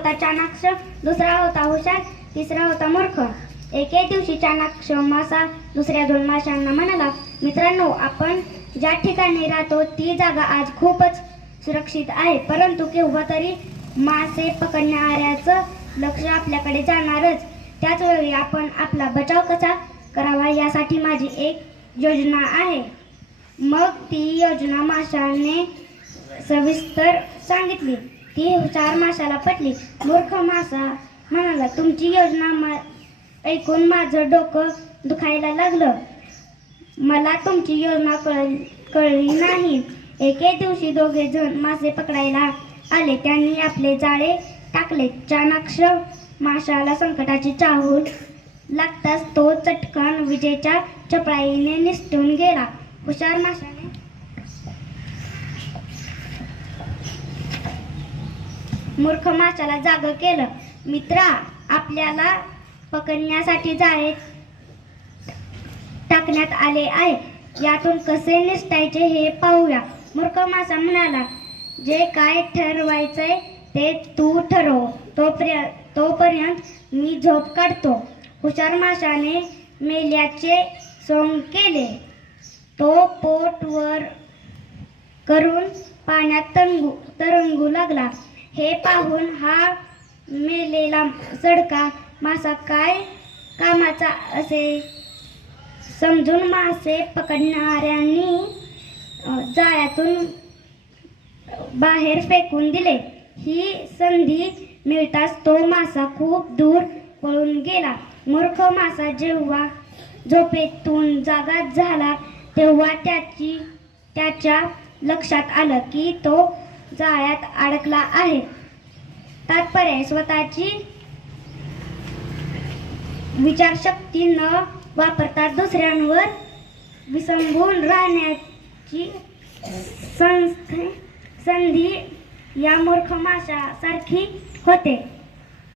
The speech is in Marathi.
होता चाणाक्ष, दुसरा होता हुशार, तिसरा होता मूर्ख. एके दिवशी चाणाक्ष मासा दुसऱ्या 2 माशांना म्हणाला, मित्रांनो, आपण ज्या ठिकाणी राहतो ती जागा आज खूपच सुरक्षित आहे, परंतु केव्हा तरी मासे पकडणाऱ्याचं लक्ष आपल्याकडे जाणारच. त्याच वेळी आपण आपला बचाव कसा करावा यासाठी माझी एक योजना आहे. मग ती योजना माशाने सविस्तर सांगितली. ती हुशार माशाला पटली. मूर्ख मासा म्हणाला, तुमची योजना ऐकून माझं डोकं दुखायला लागलं. मला तुमची योजना कळली नाही. एके दिवशी 2 जण मासे पकडायला आले. त्यांनी आपले जाळे टाकले. चाणाक्ष माशाला संकटाची चाहूल लागताच तो चटकन विजेच्या चपळाईने निसटून गेला. हुशार माशाने मूर्ख माशाला जागं केलं. मित्रा, आपल्याला पकडण्यासाठी जाळे टाकण्यात आले आहे. यातून कसे निसटायचे हे पाहूया. मूर्ख मासा म्हणाला, जे काय ठरवायचंय ते तू ठरव. तोपर्यंत मी झोप काढतो. हुशार माशाने मेल्याचे सोंग केले. तो पोट वर करून पाण्यात तरंगू लागला. हे पाहून हा मेलेला सडका मासा काय कामाचा असे समजून मासे पकडणाऱ्यांनी जाळ्यातून बाहेर फेकून दिले. ही संधी मिळताच तो मासा खूप दूर पळून गेला. मूर्ख मासा जेव्हा झोपेतून जागा झाला तेव्हा त्याच्या लक्षात आलं की तो जाळ्यात अडकला आहे. तात्पर्य, स्वतःची विचारशक्ती न वापरता दुसऱ्यांवर विसंबून राहण्याची संधी या मूर्ख माशासारखी होते.